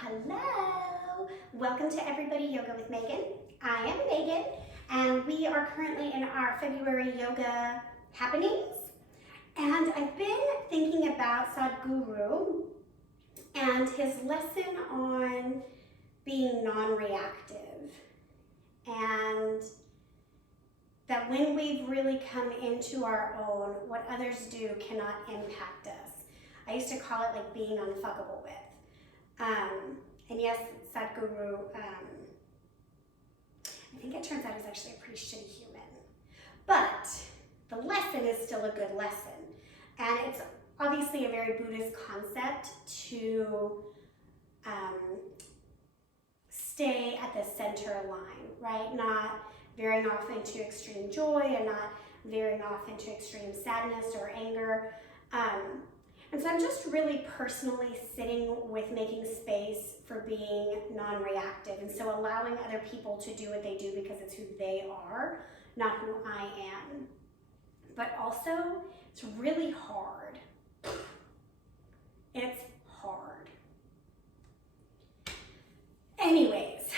Hello! Welcome to Everybody Yoga with Megan. I am Megan, and we are currently in our February yoga happenings. And I've been thinking about Sadhguru and his lesson on being non-reactive. And that when we've really come into our own, what others do cannot impact us. I used to call it like being unfuckable with. And yes, Sadhguru, I think it turns out he's actually a pretty shitty human. But the lesson is still a good lesson. And it's obviously a very Buddhist concept to stay at the center line, right? Not veering off into extreme joy and not veering off into extreme sadness or anger. And so I'm just really personally sitting with making space for being non-reactive. And so allowing other people to do what they do because it's who they are, not who I am. But also, it's really hard. It's hard. Anyways,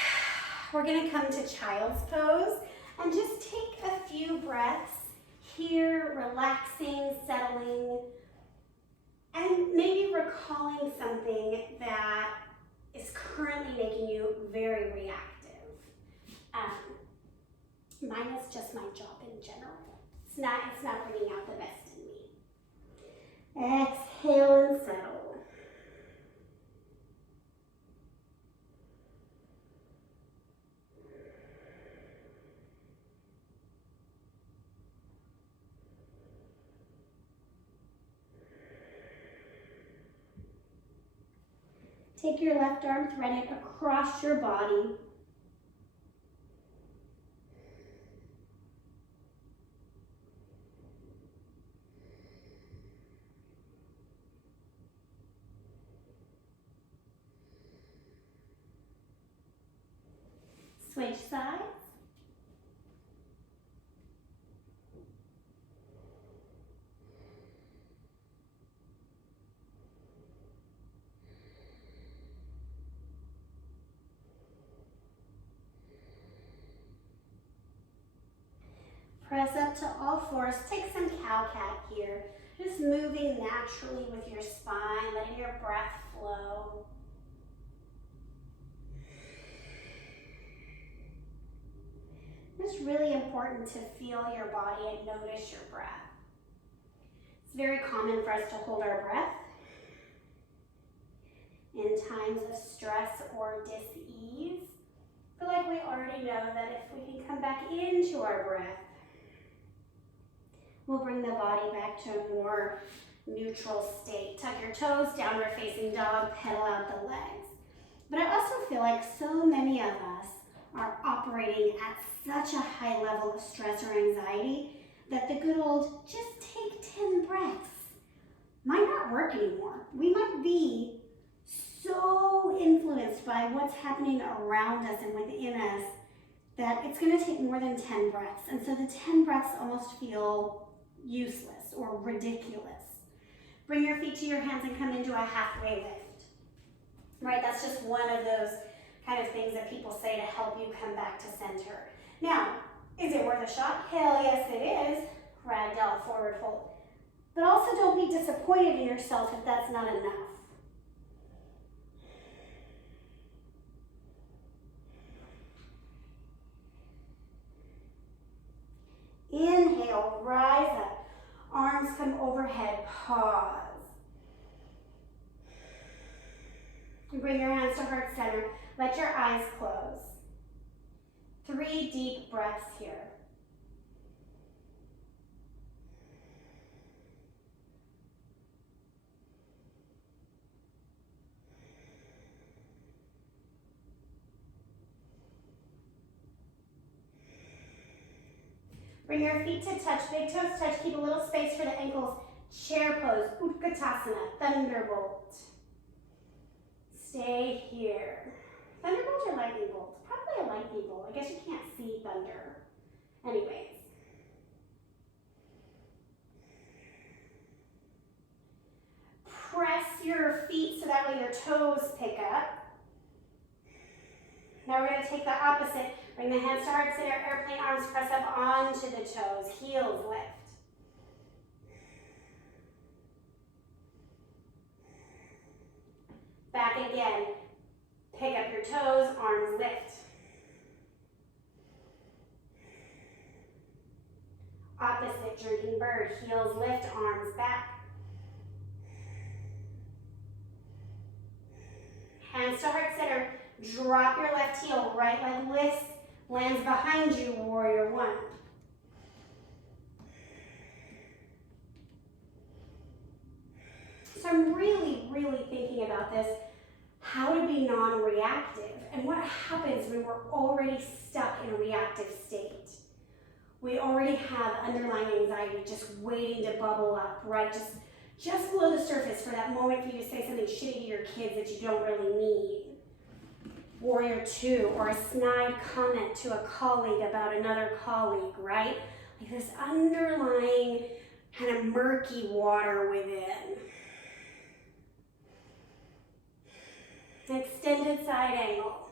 we're gonna come to child's pose and just take a few breaths here, relaxing, settling, and maybe recalling something that is currently making you very reactive. Mine is just my job in general. It's not bringing out the best in me. Exhale and settle. Take your left arm, thread it across your body. Switch sides. Press up to all fours. Take some cow-cat here. Just moving naturally with your spine, letting your breath flow. It's really important to feel your body and notice your breath. It's very common for us to hold our breath in times of stress or dis-ease. I feel like we already know that if we can come back into our breath, we'll bring the body back to a more neutral state. Tuck your toes, downward facing dog, pedal out the legs. But I also feel like so many of us are operating at such a high level of stress or anxiety that the good old just take 10 breaths might not work anymore. We might be so influenced by what's happening around us and within us that it's going to take more than 10 breaths. And so the 10 breaths almost feel useless or ridiculous. Bring your feet to your hands and come into a halfway lift. Right, that's just one of those kind of things that people say to help you come back to center. Now, is it worth a shot? Hell yes it is. Ragdoll, forward fold. But also don't be disappointed in yourself if that's not enough. Inhale, rise up. Arms come overhead, pause. Bring your hands to heart center. Let your eyes close. 3 deep breaths here. Bring your feet to touch, big toes touch, keep a little space for the ankles. Chair pose, Utkatasana, thunderbolt. Stay here. Thunderbolt or lightning bolt? Probably a lightning bolt. I guess you can't see thunder. Anyways. Press your feet so that way your toes pick up. Now we're going to take the opposite. Bring the hands to heart center, airplane arms, press up onto the toes, heels lift. Back again. Pick up your toes, arms lift. Opposite, drinking bird, heels lift, arms back. Hands to heart center. Drop your left heel, right leg lifts, lands behind you, warrior one. So I'm really thinking about this, how to be non-reactive and what happens when we're already stuck in a reactive state. We already have underlying anxiety just waiting to bubble up, right? Just below the surface for that moment for you to say something shitty to your kids that you don't really mean. Warrior two, or a snide comment to a colleague about another colleague, right? Like this underlying kind of murky water within. Extended side angle.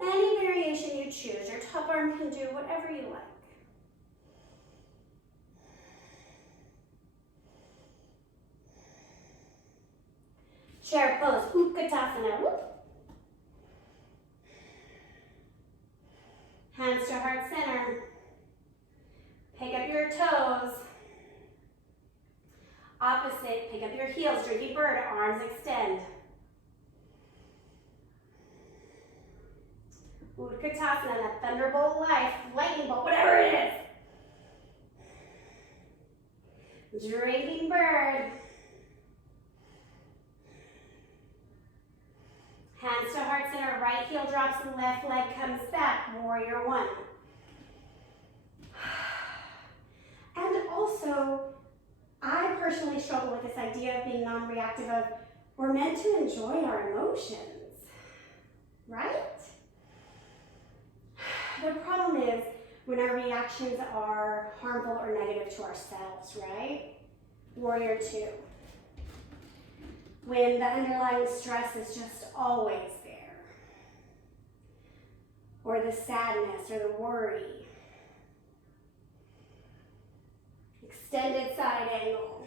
Any variation you choose. Your top arm can do whatever you like. Chair pose, Utkatasana. Whoop. Hands to heart center. Pick up your toes. Opposite, pick up your heels, drinking bird, arms extend. Utkatasana, that thunderbolt life, lightning bolt, whatever it is. Drinking bird. Hands to heart center, right heel drops, left leg comes back, warrior one. And also, I personally struggle with this idea of being non-reactive of we're meant to enjoy our emotions, right? The problem is when our reactions are harmful or negative to ourselves, right? Warrior two. When the underlying stress is just always there. Or the sadness or the worry. Extended side angle.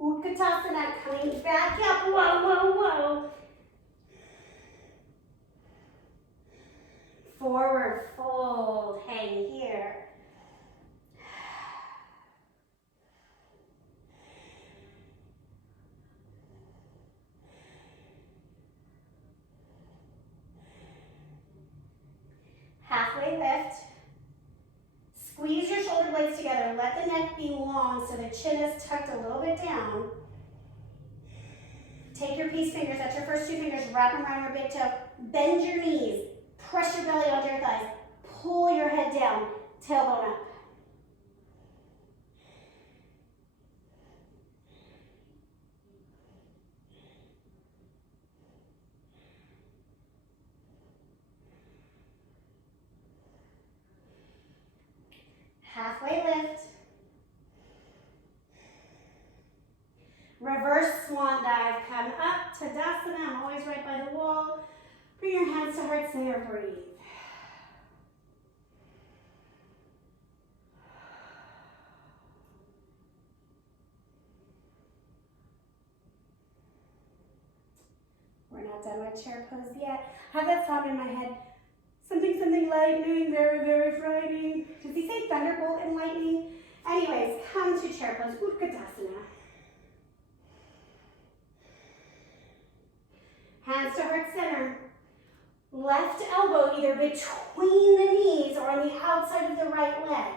Utkatasana, coming back up, whoa. Forward fold, hang here. Halfway lift. Squeeze your shoulder blades together. Let the neck be long so the chin is tucked a little bit down. Take your peace fingers, that's your first two fingers, wrap them around your big toe. Bend your knees. Press your belly onto your thighs. Pull your head down, tailbone up. Halfway lift. Reverse swan dive. Come up, Tadasana. I'm always right by the wall. Bring your hands to heart center, breathe. We're not done with chair pose yet. Have that thought in my head. Something lightning, very frightening. Does he say thunderbolt and lightning? Anyways, come to chair pose, Utkatasana. Hands to heart center. Left elbow either between the knees or on the outside of the right leg.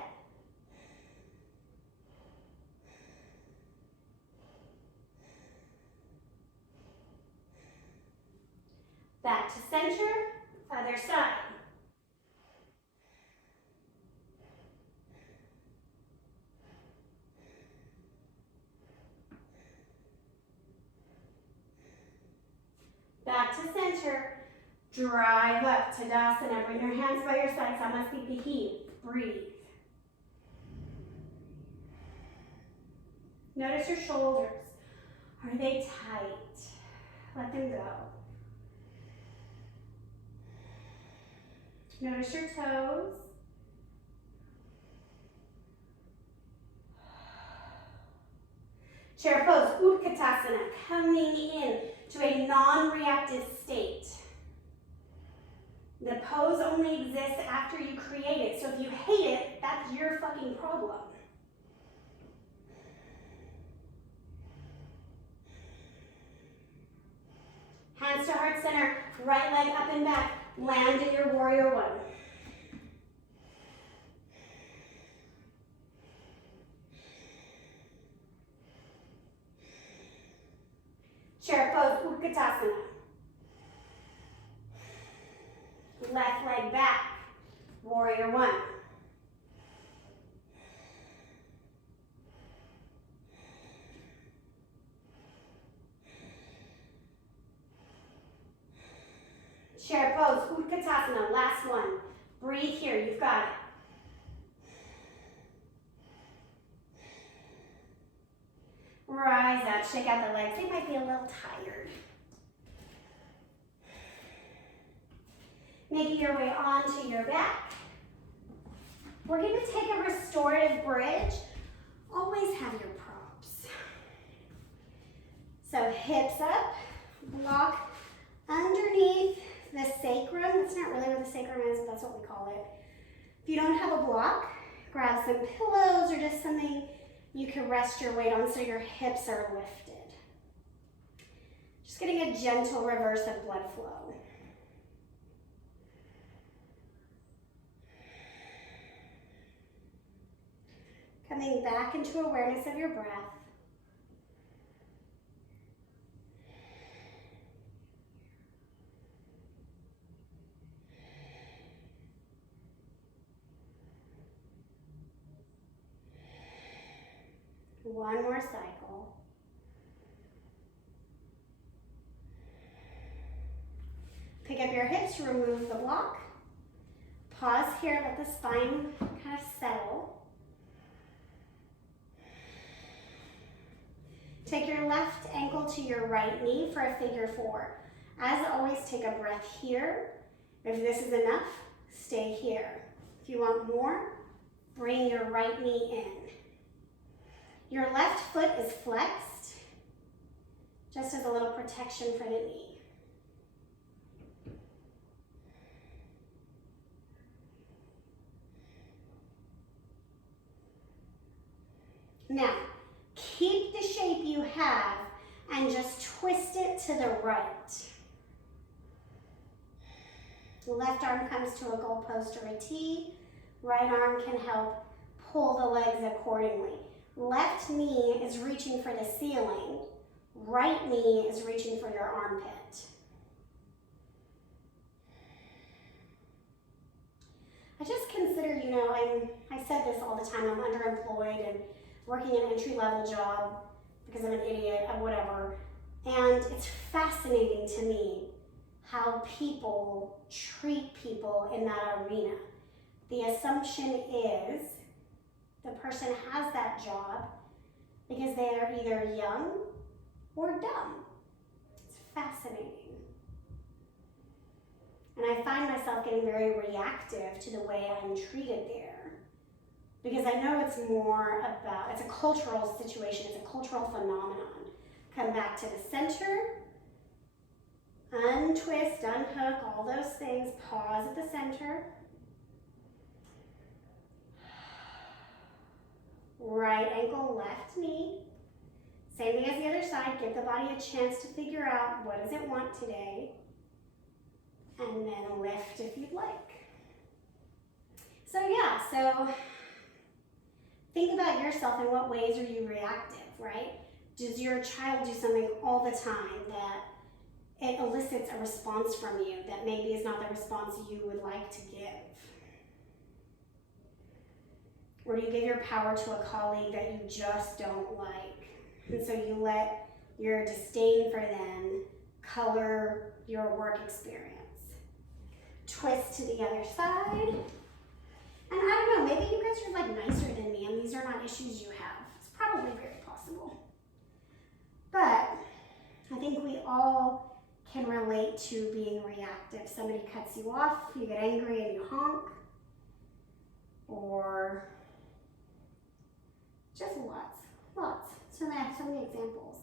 Back to center, other side. Back to center. Drive up, Tadasana. Bring your hands by your sides. Samasthiti. Breathe. Notice your shoulders. Are they tight? Let them go. Notice your toes. Chair pose, Utkatasana, coming in to a non-reactive state. The pose only exists after you create it, so if you hate it, that's your fucking problem. Hands to heart center, right leg up and back, land in your warrior one. Chair pose, Utkatasana. Left leg back, warrior one. Chair pose, Utkatasana, last one. Breathe here, you've got it. Rise up, shake out the legs. They might be a little tired. Making your way onto your back. We're going to take a restorative bridge. Always have your props. So hips up, block underneath the sacrum. That's not really where the sacrum is, but that's what we call it. If you don't have a block, grab some pillows or just something you can rest your weight on so your hips are lifted. Just getting a gentle reverse of blood flow. Coming back into awareness of your breath. One more cycle. Pick up your hips, remove the block. Pause here, let the spine kind of settle. Take your left ankle to your right knee for a figure four. As always, take a breath here. If this is enough, stay here. If you want more, bring your right knee in. Your left foot is flexed, just as a little protection for the knee. Now, keep the shape you have and just twist it to the right. The left arm comes to a goalpost or a T. Right arm can help pull the legs accordingly. Left knee is reaching for the ceiling. Right knee is reaching for your armpit. I just consider, I said this all the time, I'm underemployed and working an entry-level job because I'm an idiot or whatever. And it's fascinating to me how people treat people in that arena. The assumption is the person has that job because they are either young or dumb. It's fascinating. And I find myself getting very reactive to the way I'm treated there because I know it's more about, it's a cultural situation, it's a cultural phenomenon. Come back to the center, untwist, unhook, all those things, pause at the center. Right ankle, left knee. Same thing as the other side. Give the body a chance to figure out what does it want today. And then lift if you'd like. So yeah, so think about yourself in what ways are you reactive, right? Does your child do something all the time that it elicits a response from you that maybe is not the response you would like to give? Or do you give your power to a colleague that you just don't like? And so you let your disdain for them color your work experience. Twist to the other side. And I don't know, maybe you guys are like nicer than me and these are not issues you have. It's probably very possible. all can relate to being reactive. Somebody cuts you off, you get angry and you honk, or just lots. So I have so many examples.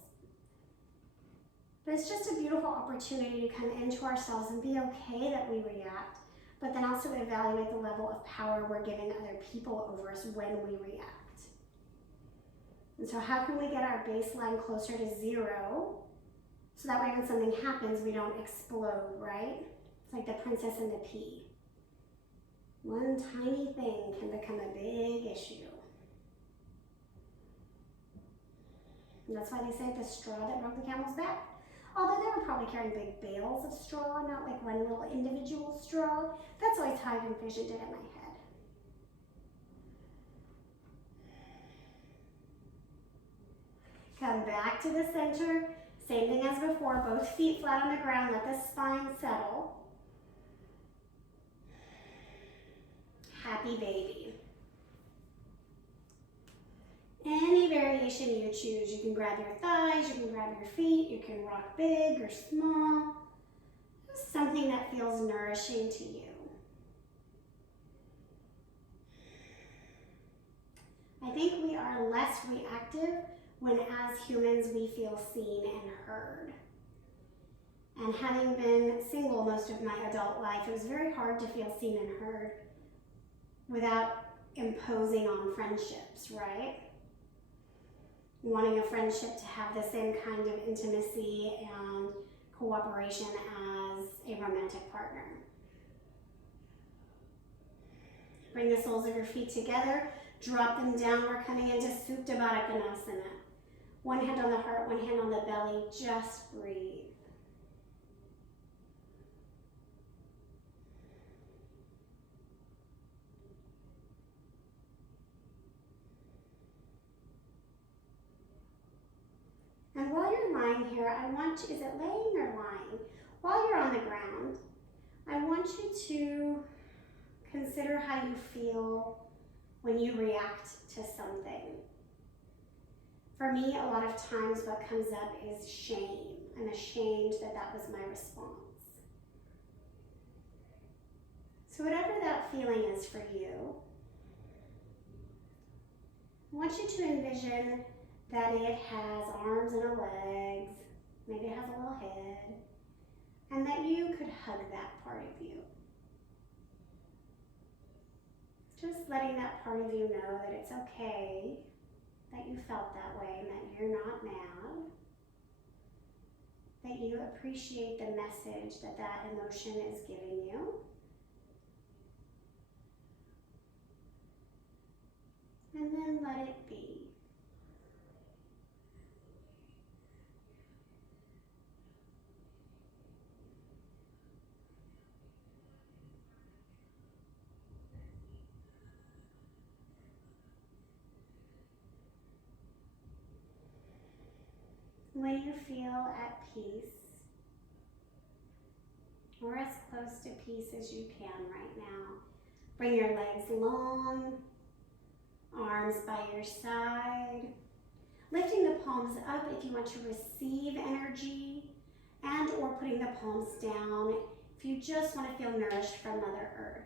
But it's just a beautiful opportunity to come into ourselves and be okay that we react, but then also evaluate the level of power we're giving other people over us when we react. And so how can we get our baseline closer to 0 so that way when something happens, we don't explode, right? It's like the princess and the pea. One tiny thing can become a big issue. And that's why they say the straw that broke the camel's back. Although they were probably carrying big bales of straw, not like one little individual straw. That's always how I've envisioned it in my head. Come back to the center. Same thing as before, both feet flat on the ground. Let the spine settle. Happy baby. Any variation you choose. You can grab your thighs, you can grab your feet, you can rock big or small. Just something that feels nourishing to you. I think we are less reactive when as humans we feel seen and heard. And having been single most of my adult life, it was very hard to feel seen and heard without imposing on friendships, right? Wanting a friendship to have the same kind of intimacy and cooperation as a romantic partner. Bring the soles of your feet together, drop them down. We're coming into Supta Baddha Konasana. One hand on the heart, one hand on the belly, just breathe. And while you're lying here, is it laying or lying? While you're on the ground, I want you to consider how you feel when you react to something. For me, a lot of times what comes up is shame. I'm ashamed that that was my response. So whatever that feeling is for you, I want you to envision that it has arms and legs, maybe it has a little head, and that you could hug that part of you. Just letting that part of you know that it's okay, that you felt that way, and that you're not mad, that you appreciate the message that that emotion is giving you. And then let it be. When you feel at peace, or as close to peace as you can right now, bring your legs long, arms by your side, lifting the palms up if you want to receive energy, and or putting the palms down if you just want to feel nourished from Mother Earth.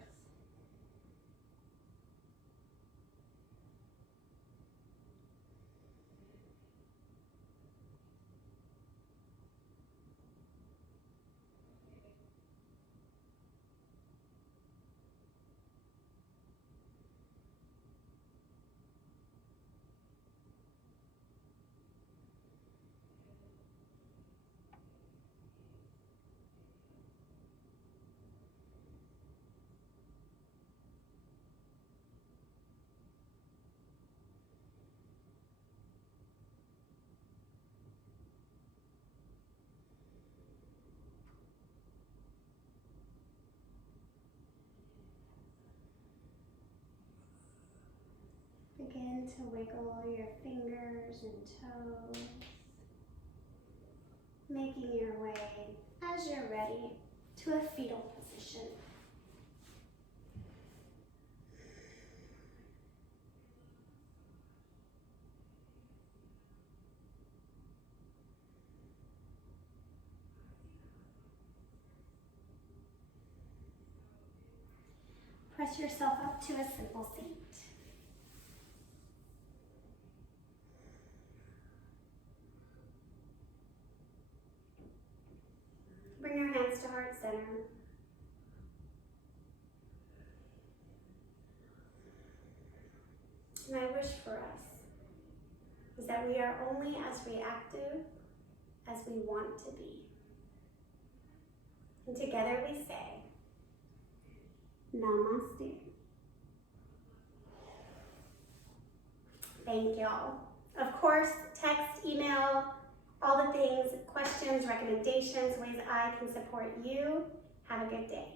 Begin to wiggle your fingers and toes, making your way, as you're ready, to a fetal position. Press yourself up to a simple seat. Bring your hands to heart center. And I wish for us is that we are only as reactive as we want to be. And together we say, Namaste. Thank y'all. Of course, text, email, all the things, questions, recommendations, ways I can support you. Have a good day.